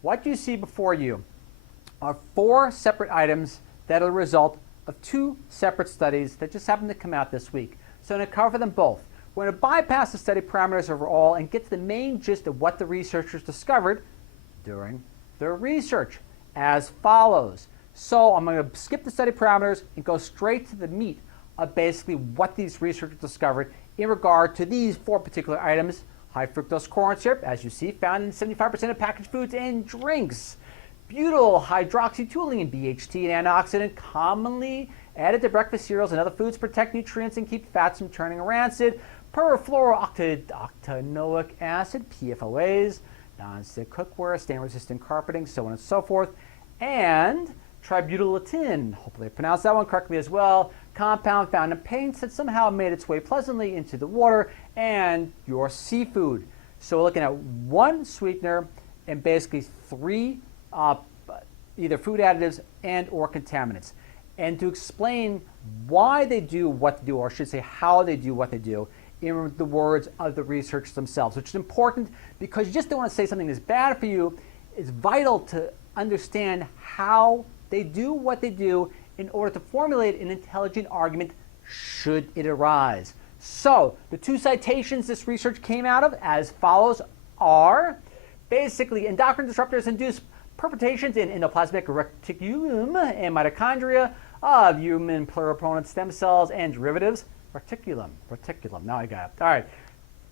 What you see before you are 4 separate items that are the result of 2 separate studies that just happened to come out this week. So I'm going to cover them both. We're going to bypass the study parameters overall and get to the main gist of what the researchers discovered during their research as follows. So I'm going to skip the study parameters and go straight to the meat of basically what these researchers discovered in regard to these 4 particular items. High fructose corn syrup, as you see, found in 75% of packaged foods and drinks. Butylhydroxytoluene, BHT, an antioxidant commonly added to breakfast cereals and other foods to protect nutrients and keep fats from turning rancid. Perfluorooctanoic acid, PFOAs, non-stick cookware, stain-resistant carpeting, so on and so forth. And Tributyltin, hopefully I pronounced that one correctly as well, compound found in paints that somehow made its way pleasantly into the water and your seafood. So we're looking at 1 sweetener and basically 3 either food additives and or contaminants. And to explain why they do what they do, or I should say how they do what they do, in the words of the researchers themselves, which is important because you just don't want to say something is bad for you. It's vital to understand how they do what they do in order to formulate an intelligent argument should it arise. So the 2 citations this research came out of as follows are basically endocrine disruptors induce perturbations in endoplasmic reticulum and mitochondria of human pluripotent stem cells and derivatives. Reticulum, now I got it. All right.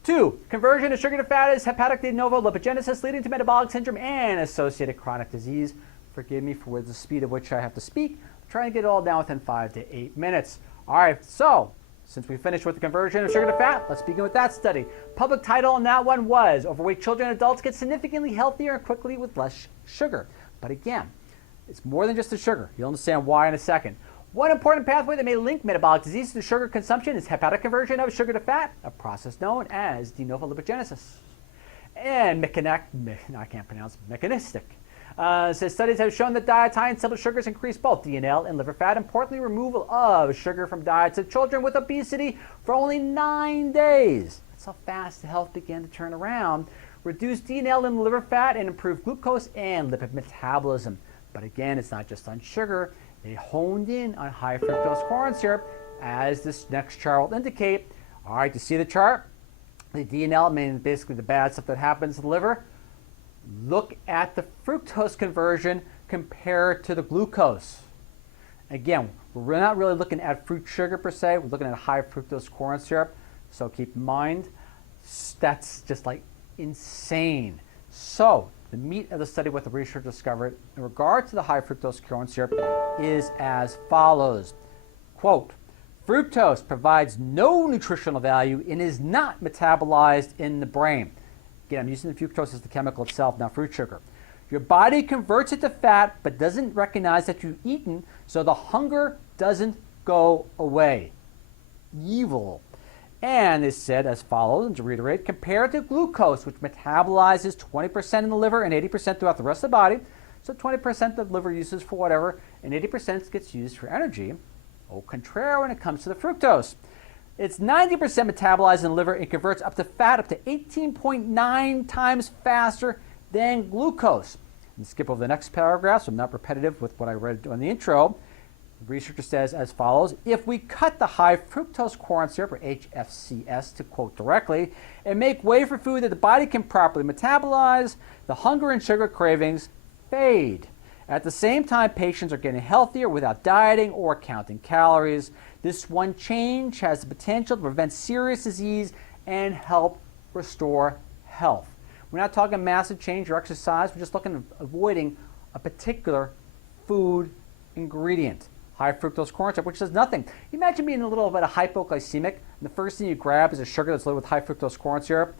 2, conversion of sugar to fat is hepatic de novo lipogenesis leading to metabolic syndrome and associated chronic disease. Forgive me for the speed at which I have to speak. I'm trying to get it all down within 5 to 8 minutes. All right, so since we finished with the conversion of sugar to fat, let's begin with that study. Public title on that one was Overweight Children and Adults Get Significantly Healthier and Quickly with Less Sugar. But again, it's more than just the sugar. You'll understand why in a second. One important pathway that may link metabolic disease to sugar consumption is hepatic conversion of sugar to fat, a process known as de novo lipogenesis. And mechanistic. Says studies have shown that diets high in simple sugars increase both DNL and liver fat. Importantly, removal of sugar from diets of children with obesity for only 9 days. That's how fast the health began to turn around. Reduced DNL and liver fat and improved glucose and lipid metabolism. But again, it's not just on sugar. They honed in on high fructose corn syrup, as this next chart will indicate. All right, you see the chart? The DNL, meaning basically the bad stuff that happens to the liver. Look at the fructose conversion compared to the glucose. Again, we're not really looking at fruit sugar per se. We're looking at high fructose corn syrup. So keep in mind, that's just like insane. So the meat of the study, what the research discovered in regard to the high fructose corn syrup is as follows. Quote, fructose provides no nutritional value and is not metabolized in the brain. Again, I'm using the fructose as the chemical itself, not fruit sugar. Your body converts it to fat but doesn't recognize that you've eaten, so the hunger doesn't go away. Evil. And is said as follows, and to reiterate, compared to glucose, which metabolizes 20% in the liver and 80% throughout the rest of the body. So 20% the liver uses for whatever, and 80% gets used for energy. Au contraire when it comes to the fructose. It's 90% metabolized in the liver and converts up to fat up to 18.9 times faster than glucose. And skip over the next paragraph, so I'm not repetitive with what I read on the intro. The researcher says as follows, if we cut the high fructose corn syrup, or HFCS to quote directly, and make way for food that the body can properly metabolize, the hunger and sugar cravings fade. At the same time, patients are getting healthier without dieting or counting calories. This one change has the potential to prevent serious disease and help restore health. We're not talking massive change or exercise. We're just looking at avoiding a particular food ingredient. High fructose corn syrup, which does nothing. Imagine being a little bit of hypoglycemic, and the first thing you grab is a sugar that's loaded with high fructose corn syrup.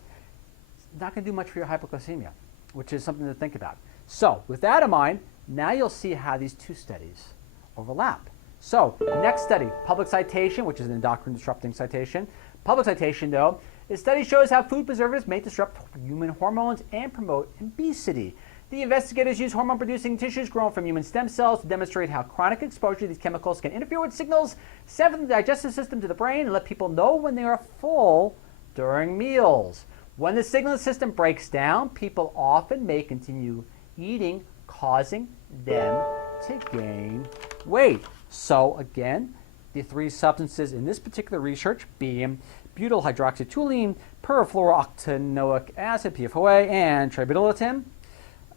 It's not going to do much for your hypoglycemia, which is something to think about. So, with that in mind, now you'll see how these 2 studies overlap. So, next study, public citation, which is an endocrine disrupting citation. Public citation, though, is study shows how food preservatives may disrupt human hormones and promote obesity. The investigators used hormone-producing tissues grown from human stem cells to demonstrate how chronic exposure to these chemicals can interfere with signals sent from the digestive system to the brain and let people know when they are full during meals. When the signaling system breaks down, people often may continue eating causing them to gain weight. So again, the three substances in this particular research being butylhydroxytoluene, perfluorooctanoic acid, PFOA, and tributyltin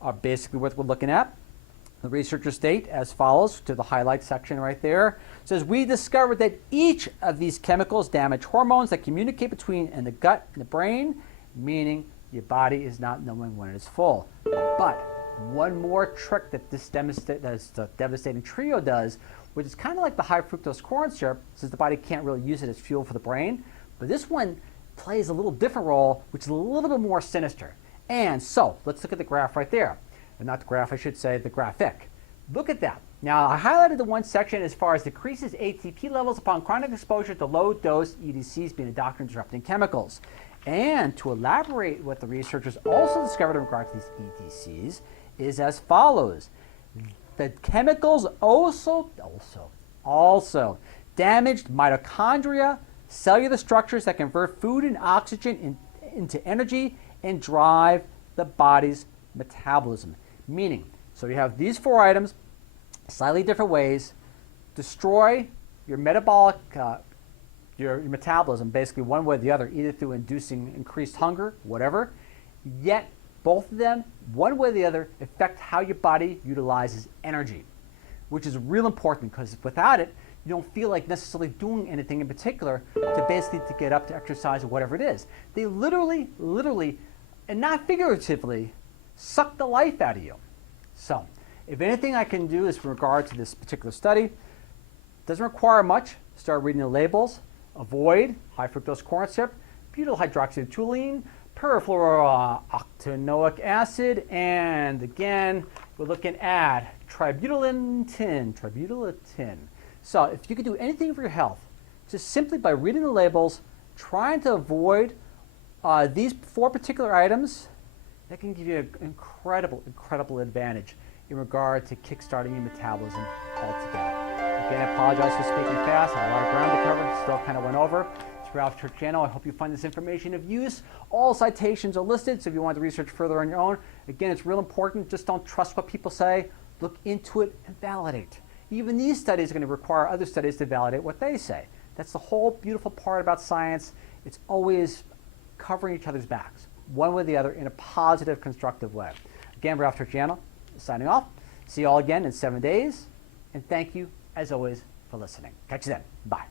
are basically what we're looking at. The researchers state as follows, to the highlight section right there. It says, we discovered that each of these chemicals damage hormones that communicate between in the gut and the brain, meaning your body is not knowing when it is full. But one more trick that this devastating trio does, which is kind of like the high fructose corn syrup, since the body can't really use it as fuel for the brain, but this one plays a little different role, which is a little bit more sinister. And so, let's look at the graph right there. Not the graph, I should say, the graphic. Look at that. Now, I highlighted the one section as far as decreases ATP levels upon chronic exposure to low-dose EDCs, being endocrine-disrupting chemicals. And to elaborate what the researchers also discovered in regard to these EDCs is as follows. The chemicals also damaged mitochondria, cellular structures that convert food and oxygen into energy and drive the body's metabolism. Meaning, so you have these four items, slightly different ways, destroy your metabolic, your metabolism, basically one way or the other, either through inducing increased hunger, whatever, yet both of them, one way or the other, affect how your body utilizes energy, which is real important because without it, you don't feel like necessarily doing anything in particular to basically to get up to exercise or whatever it is. They literally, and not figuratively, suck the life out of you. So, if anything I can do is in regard to this particular study, doesn't require much. Start reading the labels. Avoid high fructose corn syrup, butylhydroxytoluene, perfluorooctanoic acid, and again, we're looking at tributyltin. So if you could do anything for your health, just simply by reading the labels, trying to avoid these four particular items, that can give you an incredible advantage in regard to kickstarting your metabolism altogether. Again, I apologize for speaking fast. I had a lot of ground to cover, still kind of went over. It's Ralph Churchiano. I hope you find this information of use. All citations are listed, so if you want to research further on your own, again, it's real important. Just don't trust what people say. Look into it and validate. Even these studies are going to require other studies to validate what they say. That's the whole beautiful part about science. It's always covering each other's backs, one way or the other, in a positive, constructive way. Again, Ralph Churchiano, signing off. See you all again in 7 days, and thank you, as always, for listening. Catch you then. Bye.